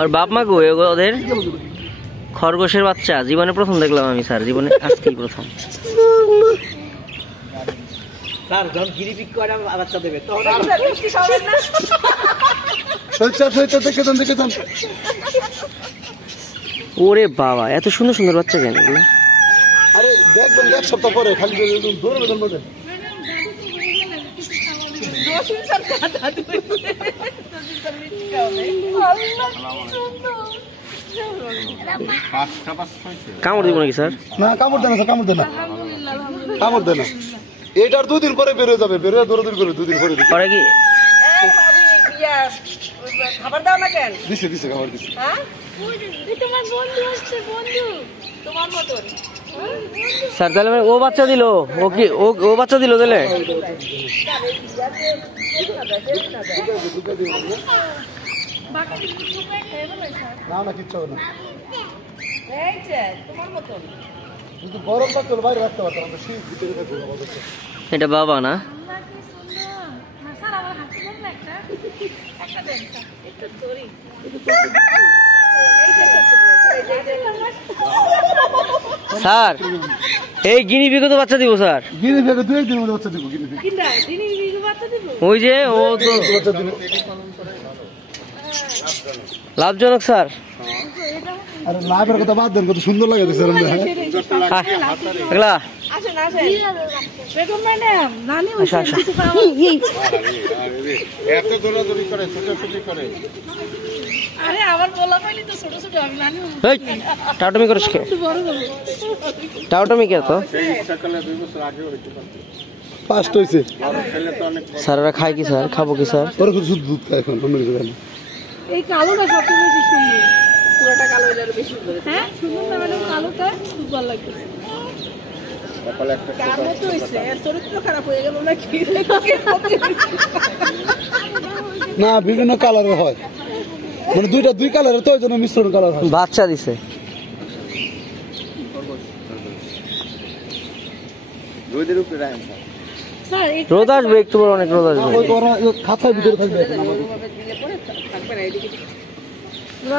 আর বাপ মা গো ওদের খরগোশের বাচ্চা জীবনে প্রথম দেখলাম আমি স্যার, জীবনে আজকেই প্রথম। স্যার যখন গিরিপিক করে বাচ্চা দেবে তখন ওরে বাবা, এত সুন্দর সুন্দর বাচ্চা কেন এগুলো? আরে দেখবেন এক সপ্তাহ পরে খালি দৌড়বে তোর মধ্যে। কামড় দিব নাকি স্যার? না কামড় দেয় না স্যার, কামড় দেয় না, কামড় দেয় না। এটার 2 দিন পরে বেরোয় যাবে, বেরোয় দৌড়াদৌড়ি করে 2 দিন পরে পরে কি খাবার দাও না কেন? দিছে দিছে খাবার দিছে। হ্যাঁ তোমার বন্ধু আসছে, বন্ধু তোমার মতন। স্যার তাহলে ও বাচ্চা দিল, ও কি ও বাচ্চা দিল তাহলে? না না কিচ্ছু হবে না, এই যে তোমার মতন। কিন্তু গরম বাচ্চা বাইরে রাখতে পারতাম না, শীত ভিতরে থাকবে আমাদের। এটা বাবা না? স্যার এই গিনি পিগও তো বাচ্চা দিব স্যার? গিনি পিগ 2-1 দিনের মধ্যে বাচ্চা দিব। গিনি পিগ ওই যে ও তো বাচ্চা দিব। লাভজনক স্যার। আরে লাভের কথা বাদ দেন, কত সুন্দর লাগে দেখছেন এগুলা। আসেন আসেন বেগম ম্যাডাম, নানি আচ্ছা আচ্ছা এত দৌড়াদৌড়ি করে, ছোটাছুটি করে। আরে আমার বলা পাইনি তো, ছোট ছোট আমি নানি এই টাউটমি করিস কে? টাউটমি কে তো? সেই সকালে 2 বছর আগে হইতে পারতো। ফাস্ট হইছে। স্যার ওরা খায় কি স্যার? খাবো কি স্যার? ওরা শুধু দুধ খায় এখন, অন্য কিছু খায় না। এই কালোটা সবচেয়ে বেশি সুন্দর, পুরোটা কালো হলে আরো বেশি সুন্দর। হ্যাঁ সুন্দর না ম্যাডাম, কালোটা খুব ভালো লাগছে। কার মতো হইছে, এর চরিত্র খারাপ হয়ে গেল নাকি? না বিভিন্ন কালারের হয়, মানে 2 কালারের, তো ওই জন্য মিশ্রণ কালার হয়। বাচ্চা দিছে রোদের উপরে রাখেন স্যার রোদ আসবে, একটু পর অনেক রোদ আসবে। ওই ওরা খাঁচার ভিতরে থাকবে এখন আমাদের। দিলে পরে থাকবে না এদিকে। না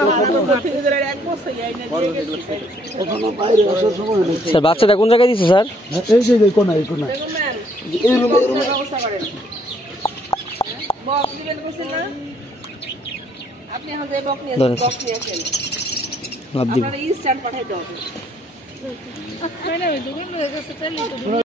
এক বছর আইনা দিয়ে গেছে। এখনো বাইরে আসার সময় নেই। স্যার বাচ্চাটা কোন জায়গায় দিছে স্যার? এই যে কোনা, এই কোনা, বেগম ম্যাম এই রুমে ব্যবস্থা করেন। বক্স দিবেন বলছেন না আপনি? এখন যে বক্স নিয়ে আসেন, বক্স নিয়ে আসেন, লাভ দিব। আপনার এই স্ট্যান্ড পাঠাইতে হবে।